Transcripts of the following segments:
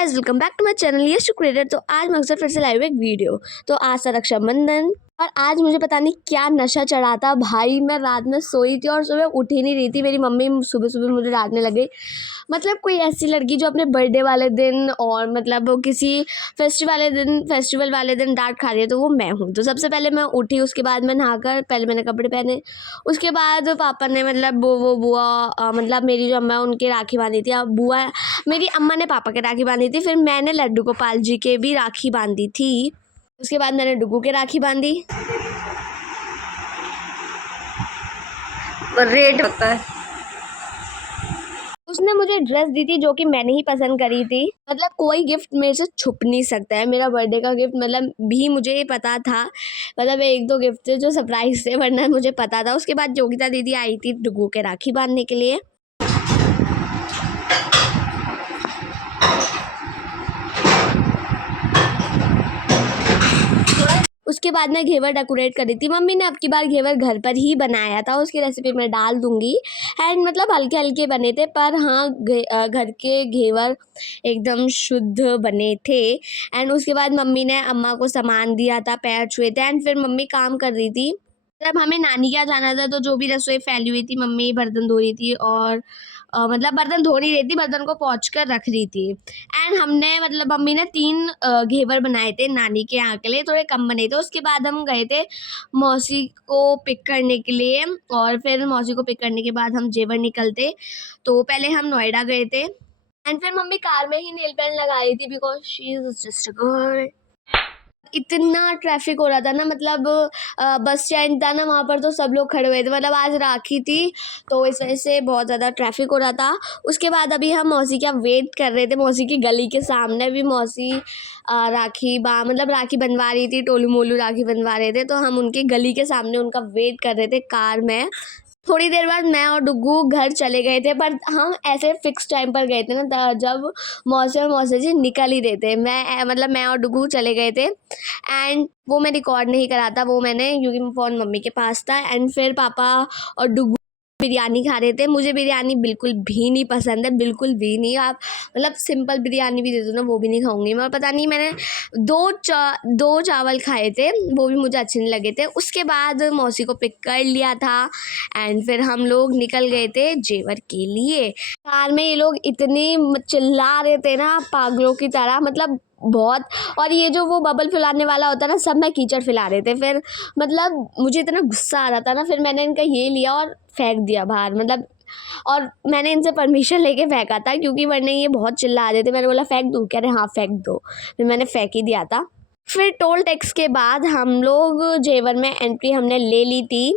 Guys, welcome back to my channel Yash creator. तो आज मैं अक्सर फिर से लाइव एक वीडियो। तो आज था रक्षाबंधन और आज मुझे पता नहीं क्या नशा चढ़ा था भाई। मैं रात में सोई थी और सुबह उठ ही नहीं रही थी। मेरी मम्मी सुबह सुबह मुझे डांटने लगी। मतलब कोई ऐसी लड़की जो अपने बर्थडे वाले दिन और मतलब वो किसी फेस्टिवल वाले दिन डांट खा रही है, तो वो मैं हूँ। तो सबसे पहले मैं उठी, उसके बाद मैं नहाकर पहले मैंने कपड़े पहने। उसके बाद पापा ने मतलब वो बुआ मतलब मेरी जो अम्मा है उनकी राखी बांधी थी। अब बुआ मेरी अम्मा ने पापा के राखी बांधी थी। फिर मैंने लड्डू गोपाल जी के भी राखी बांधी थी। उसके बाद मैंने डुगू के राखी बांधी। रेड होता है। उसने मुझे ड्रेस दी थी जो कि मैंने ही पसंद करी थी। मतलब कोई गिफ्ट मेरे से छुप नहीं सकता है। मेरा बर्थडे का गिफ्ट मतलब भी मुझे ये पता था। मतलब एक दो गिफ्ट थे जो सरप्राइज थे, वरना मुझे पता था। उसके बाद योगिता दीदी आई थी डुगू के राखी बांधने के लिए। उसके बाद मैं घेवर डेकोरेट करी थी। मम्मी ने अब की बार घेवर घर पर ही बनाया था, उसकी रेसिपी मैं डाल दूंगी। एंड मतलब हल्के हल्के बने थे, पर हाँ घर के घेवर एकदम शुद्ध बने थे। एंड उसके बाद मम्मी ने अम्मा को सामान दिया था, पैर छुए थे। एंड फिर मम्मी काम कर रही थी। जब हमें नानी के यहाँ जाना था, तो जो भी रसोई फैली हुई थी मम्मी बर्तन धो रही थी और मतलब बर्तन धो नहीं रही थी, बर्तन को पोंछ कर रख रही थी। एंड हमने मतलब मम्मी ने 3 घेवर बनाए थे नानी के यहाँ के लिए, थोड़े कम बने थे। उसके बाद हम गए थे मौसी को पिक करने के लिए और फिर मौसी को पिक करने के बाद हम जेवर निकलते। तो पहले हम नोएडा गए थे एंड फिर मम्मी कार में ही नेल पेंट लगाई थी because she is just a girl. इतना ट्रैफिक हो रहा था ना, मतलब बस स्टैंड था ना, वहाँ पर तो सब लोग खड़े हुए थे। मतलब आज राखी थी तो इस वजह से बहुत ज़्यादा ट्रैफिक हो रहा था। उसके बाद अभी हम मौसी का वेट कर रहे थे। मौसी की गली के सामने भी मौसी मतलब राखी बनवा रही थी, टोलू मोलू राखी बनवा रहे थे। तो हम उनकी गली के सामने उनका वेट कर रहे थे कार में। थोड़ी देर बाद मैं और डुग्गू घर चले गए थे, पर हम ऐसे फिक्स टाइम पर गए थे ना जब मौसी और मौसी जी निकल ही रहे थे। मैं और डुग्गू चले गए थे एंड वो मैं रिकॉर्ड नहीं करा था, वो मैंने क्योंकि फ़ोन मम्मी के पास था। एंड फिर पापा और डुग्गू बिरयानी खा रहे थे। मुझे बिरयानी बिल्कुल भी नहीं पसंद है, बिल्कुल भी नहीं। आप मतलब सिंपल बिरयानी भी दे दो ना, वो भी नहीं खाऊंगी मैं। और पता नहीं, मैंने दो चावल खाए थे, वो भी मुझे अच्छे नहीं लगे थे। उसके बाद मौसी को पिक कर लिया था एंड फिर हम लोग निकल गए थे जेवर के लिए। कार में ये लोग इतने चिल्ला रहे थे ना पागलों की तरह, मतलब बहुत। और ये जो वो बबल फुलाने वाला होता है ना, सब में कीचड़ फैला रहे थे। फिर मतलब मुझे इतना गुस्सा आ रहा था ना, फिर मैंने इनका ये लिया और फेंक दिया बाहर। मतलब और मैंने इनसे परमिशन लेके फेंका था क्योंकि वरना ये बहुत चिल्ला रहे थे। मैंने बोला फेंक दूँ, कह रहे हाँ फेंक दो। फिर मैंने फेंक ही दिया था। फिर टोल टैक्स के बाद हम लोग जेवर में एंट्री हमने ले ली थी।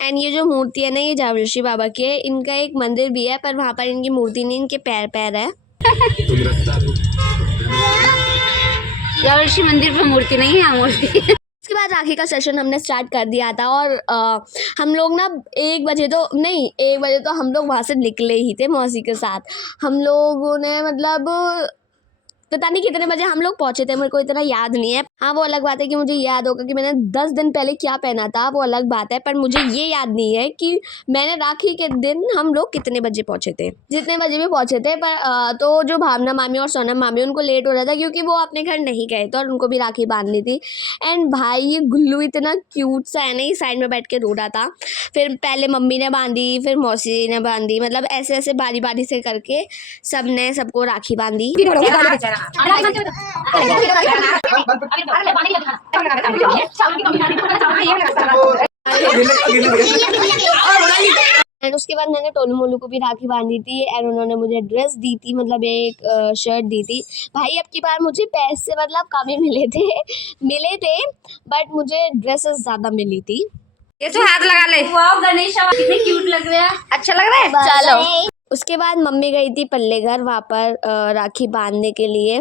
एंड ये जो मूर्ति है ना, ये जावलशी बाबा की है। इनका एक मंदिर भी है, पर वहाँ पर इनकी मूर्ति नहीं, इनके पैर है। जावलशी मंदिर पर मूर्ति नहीं है, मूर्ति। उसके बाद राखी का सेशन हमने स्टार्ट कर दिया था और हम लोग ना 1 बजे तो हम लोग वहाँ से निकले ही थे मौसी के साथ। हम लोगों ने मतलब पता नहीं कितने बजे हम लोग पहुँचे थे, मेरे को इतना याद नहीं है। हाँ, वो अलग बात है कि मुझे याद होगा कि मैंने 10 दिन पहले क्या पहना था, वो अलग बात है। पर मुझे ये याद नहीं है कि मैंने राखी के दिन हम लोग कितने बजे पहुँचे थे। जितने बजे भी पहुँचे थे, पर तो जो भावना मामी और सोनम मामी, उनको लेट हो रहा था क्योंकि वो अपने घर नहीं गए थे और उनको भी राखी बांधनी थी। एंड भाई ये गुल्लू इतना क्यूट सा है ना, ये साइड में बैठ के रो रहा था। फिर पहले मम्मी ने बांधी, फिर मौसी ने बांधी, मतलब ऐसे ऐसे बारी बारी से करके सबने सबको राखी बांधी। एंड उसके बाद मैंने टोलू मोलू को भी राखी बांधी थी एंड उन्होंने मुझे ड्रेस दी थी, मतलब एक शर्ट दी थी। भाई अब की बार मुझे पैसे मतलब कम ही मिले थे बट मुझे ड्रेसेस ज़्यादा मिली थी। ये तो हाथ लगा ले। वाह गणेश कितने क्यूट लग रहे हैं, अच्छा लग रहा है। चलो उसके बाद मम्मी गई थी पल्ले घर, वहाँ पर राखी बांधने के लिए।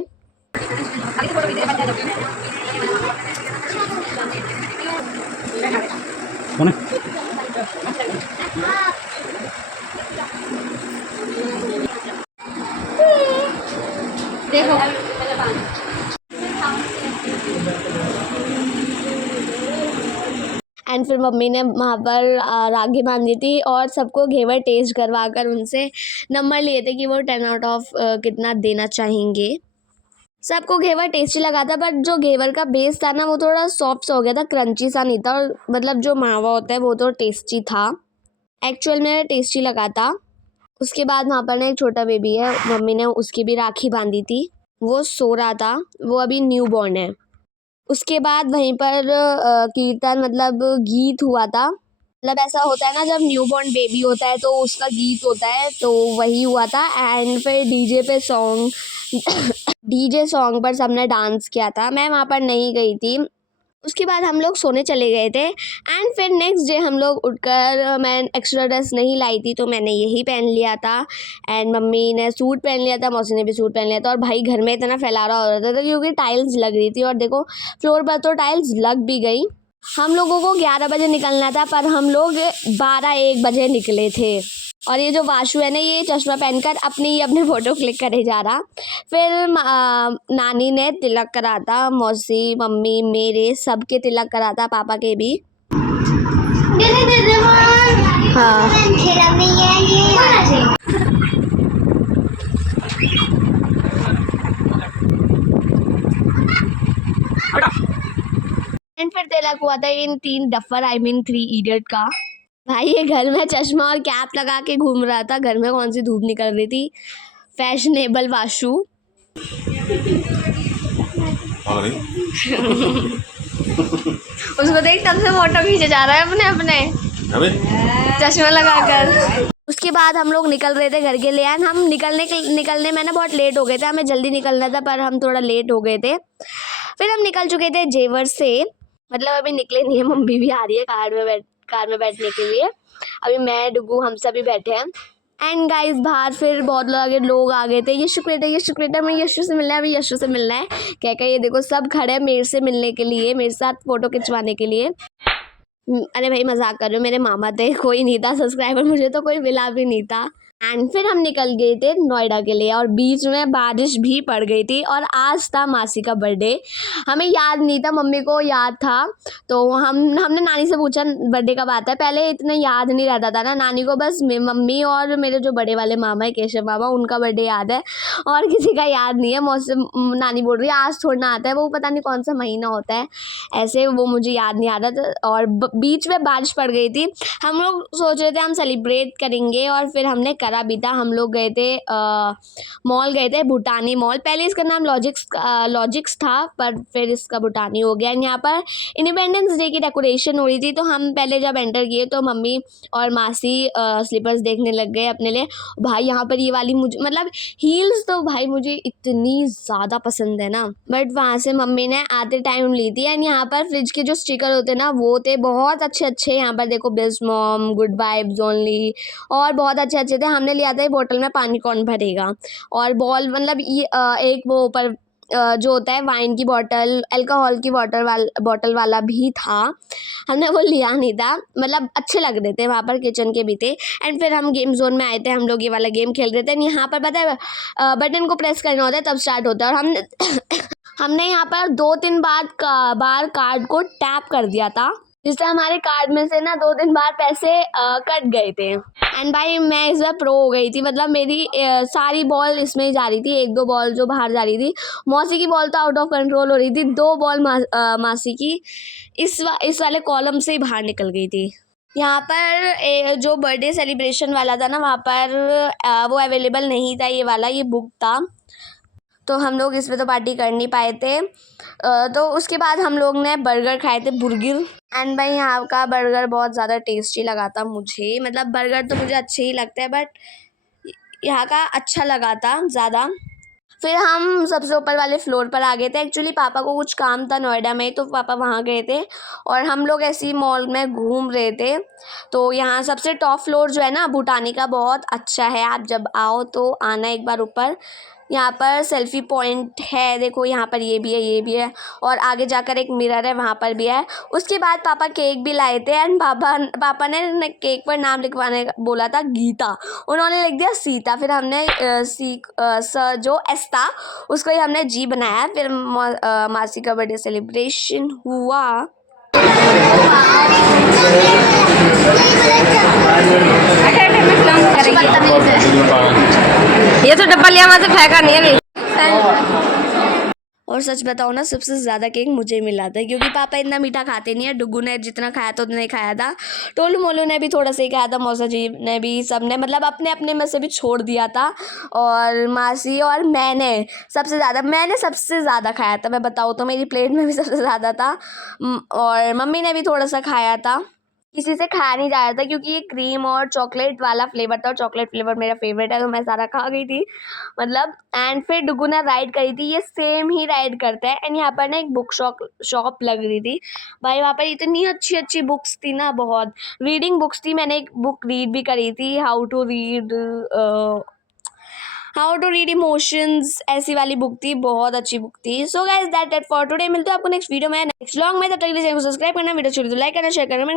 देखो एंड फिर मम्मी ने वहाँ पर राखी बांधी थी और सबको घेवर टेस्ट करवा कर उनसे नंबर लिए थे कि वो 10 आउट ऑफ कितना देना चाहेंगे। सबको घेवर टेस्टी लगा था, बट जो घेवर का बेस था ना वो थोड़ा सॉफ्ट सा हो गया था, क्रंची सा नहीं था। और मतलब जो मावा होता है वो तो टेस्टी था, एक्चुअल में टेस्टी लगा था। उसके बाद वहाँ पर ना एक छोटा बेबी है, मम्मी ने उसकी भी राखी बांधी थी, वो सो रहा था, वो अभी न्यू बॉर्न है। उसके बाद वहीं पर कीर्तन मतलब गीत हुआ था। मतलब ऐसा होता है ना जब न्यू बॉर्न बेबी होता है तो उसका गीत होता है, तो वही हुआ था। एंड फिर डीजे सॉन्ग पर सबने डांस किया था। मैं वहाँ पर नहीं गई थी। उसके बाद हम लोग सोने चले गए थे। एंड फिर नेक्स्ट डे हम लोग उठकर, मैं एक्स्ट्रा ड्रेस नहीं लाई थी तो मैंने यही पहन लिया था। एंड मम्मी ने सूट पहन लिया था, मौसी ने भी सूट पहन लिया था। और भाई घर में इतना फैलारा हो रहा था क्योंकि टाइल्स लग रही थी, और देखो फ्लोर पर तो टाइल्स लग भी गई। हम लोगों को 11 बजे निकलना था, पर हम लोग 12-1 बजे निकले थे। और ये जो वाशु है ना, ये चश्मा पहनकर अपने फ़ोटो क्लिक करे जा रहा। फिर नानी ने तिलक करा था, मौसी मम्मी मेरे सबके तिलक करा था, पापा के भी। हाँ एंड फिर तिलक हुआ था इन 3 डफर, आई मीन 3 इडियट का। भाई ये घर में चश्मा और कैप लगा के घूम रहा था, घर में कौन सी धूप निकल रही थी। फैशनेबल वाशु। उसको देख तब से फोटो खींचे जा रहा है अपने चश्मा लगाकर। उसके बाद हम लोग निकल रहे थे घर के लिए। एंड हम निकलने में ना बहुत लेट हो गए थे, हमें जल्दी निकलना था पर हम थोड़ा लेट हो गए थे। फिर हम निकल चुके थे जेवर से, मतलब अभी निकले नहीं है, मम्मी भी आ रही है कार में बैठने के लिए। अभी मैं डुगू हम सभी बैठे हैं। एंड गाइस बाहर फिर बहुत लोग आ गए थे। यशु बेटा मैं यशु से मिलना है, अभी यशु से मिलना है क्या ये देखो सब खड़े हैं मेरे से मिलने के लिए, मेरे साथ फ़ोटो खिंचवाने के लिए। अरे भाई मजाक कर रहे हो, मेरे मामा थे, कोई नहीं था सब्सक्राइबर, मुझे तो कोई मिला भी नहीं था। एंड फिर हम निकल गए थे नोएडा के लिए, और बीच में बारिश भी पड़ गई थी। और आज था मासी का बर्थडे, हमें याद नहीं था, मम्मी को याद था। तो हमने नानी से पूछा बर्थडे कब आता है। पहले इतना याद नहीं रहता था ना, नानी को बस मम्मी और मेरे जो बड़े वाले मामा है केशव मामा, उनका बर्थडे याद है, और किसी का याद नहीं है। मौसम नानी बोल रही है आज थोड़ा ना आता है, वो पता नहीं कौन सा महीना होता है, ऐसे वो मुझे याद नहीं आ रहा था। और बीच में बारिश पड़ गई थी। हम लोग सोच रहे थे हम सेलिब्रेट करेंगे, और फिर हमने करा भी था। हम लोग गए थे मॉल गए थे, भूटानी मॉल। पहले इसका नाम लॉजिक्स था, पर फिर इसका भूटानी हो गया। यहाँ पर इंडिपेंडेंस डे की डेकोरेशन हो रही थी, तो हम पहले जब एंटर किए तो मम्मी और मासी स्लीपर्स देखने लग गए अपने लिए। भाई यहाँ पर ये वाली मुझे मतलब हील्स तो भाई मुझे इतनी ज़्यादा पसंद है ना, बट वहाँ से मम्मी ने आते टाइम ली थी। एंड यहाँ पर फ्रिज के जो स्टिकर होते ना वो थे बहुत अच्छे। यहाँ पर देखो best mom, good vibes only, और बहुत अच्छे थे। हमने लिया था ये बोतल में पानी कौन भरेगा, और बॉल मतलब ये एक वो ऊपर जो होता है वाइन की बॉटल, अल्कोहल की बॉटल वाला भी था। हमने वो लिया नहीं था, मतलब अच्छे लग रहे थे, वहाँ पर किचन के भी थे। एंड फिर हम गेम जोन में आए थे, हम लोग ये वाला गेम खेल रहे थे। यहाँ पर पता है बटन को प्रेस करना होता है तब स्टार्ट होता है, और हमने यहाँ पर 2-3 बार कार्ड को टैप कर दिया था, जिससे हमारे कार्ड में से ना 2-3 बार पैसे कट गए थे। एंड भाई मैं इस बार प्रो हो गई थी, मतलब मेरी सारी बॉल इसमें ही जा रही थी, 1-2 बॉल जो बाहर जा रही थी। मौसी की बॉल तो आउट ऑफ कंट्रोल हो रही थी, 2 बॉल मासी की इस वाले कॉलम से ही बाहर निकल गई थी। यहाँ पर जो बर्थडे सेलिब्रेशन वाला था ना, वहाँ पर वो अवेलेबल नहीं था, ये वाला ये बुक था, तो हम लोग इसमें तो पार्टी कर नहीं पाए थे। तो उसके बाद हम लोग ने बर्गर खाए थे, बुर्गिर। एंड भाई यहाँ का बर्गर बहुत ज़्यादा टेस्टी लगा था मुझे, मतलब बर्गर तो मुझे अच्छे ही लगते हैं, बट यहाँ का अच्छा लगा था ज़्यादा। फिर हम सबसे ऊपर वाले फ्लोर पर आ गए थे। एक्चुअली पापा को कुछ काम था नोएडा में, तो पापा वहाँ गए थे, और हम लोग ऐसे ही मॉल में घूम रहे थे। तो यहाँ सबसे टॉप फ्लोर जो है ना भूटानी का, बहुत अच्छा है, आप जब आओ तो आना एक बार ऊपर। यहाँ पर सेल्फी पॉइंट है, देखो यहाँ पर ये भी है, और आगे जाकर एक मिरर है, वहाँ पर भी है। उसके बाद पापा केक भी लाए थे। एंड पापा ने केक पर नाम लिखवाने बोला था गीता, उन्होंने लिख दिया सीता। फिर हमने जो एस था उसको ही हमने जी बनाया। फिर मासी का बर्थडे सेलिब्रेशन हुआ। ये तो डब्बा लिया वहाँ से फेंका नहीं है अभी। और सच बताओ ना, सबसे ज़्यादा केक मुझे मिला था क्योंकि पापा इतना मीठा खाते नहीं है। डुगू ने जितना खाया था उतना ही खाया था, टोलू मोलू ने भी थोड़ा सा ही खाया था, मौसा जी ने भी, सब ने मतलब अपने अपने में से भी छोड़ दिया था। और मासी और मैंने सबसे ज़्यादा खाया था। मैं बताऊँ तो मेरी प्लेट में भी सबसे ज़्यादा था। और मम्मी ने भी थोड़ा सा खाया था। किसी से खाया नहीं जा रहा था क्योंकि ये क्रीम और चॉकलेट वाला फ्लेवर था और चॉकलेट फ्लेवर मेरा फेवरेट है, तो मैं सारा खा गई थी मतलब। एंड फिर डुगू ने राइड करी थी, ये सेम ही राइड करता है। एंड यहाँ पर ना एक बुक शॉप लग रही थी भाई, वहाँ पर इतनी अच्छी अच्छी बुक्स थी ना, बहुत रीडिंग बुक्स थी। मैंने एक बुक रीड भी करी थी, हाउ टू रीड इमोशंस, ऐसी वाली बुक थी, बहुत अच्छी बुक थी। So guys that for today, मिलते हैं आपको नेक्स्ट वीडियो में, नेक्स्ट व्लॉग में। तब तक के लिए चैनल को सब्सक्राइब करना, वीडियो छोड़ दो लाइक करना, शेयर करना।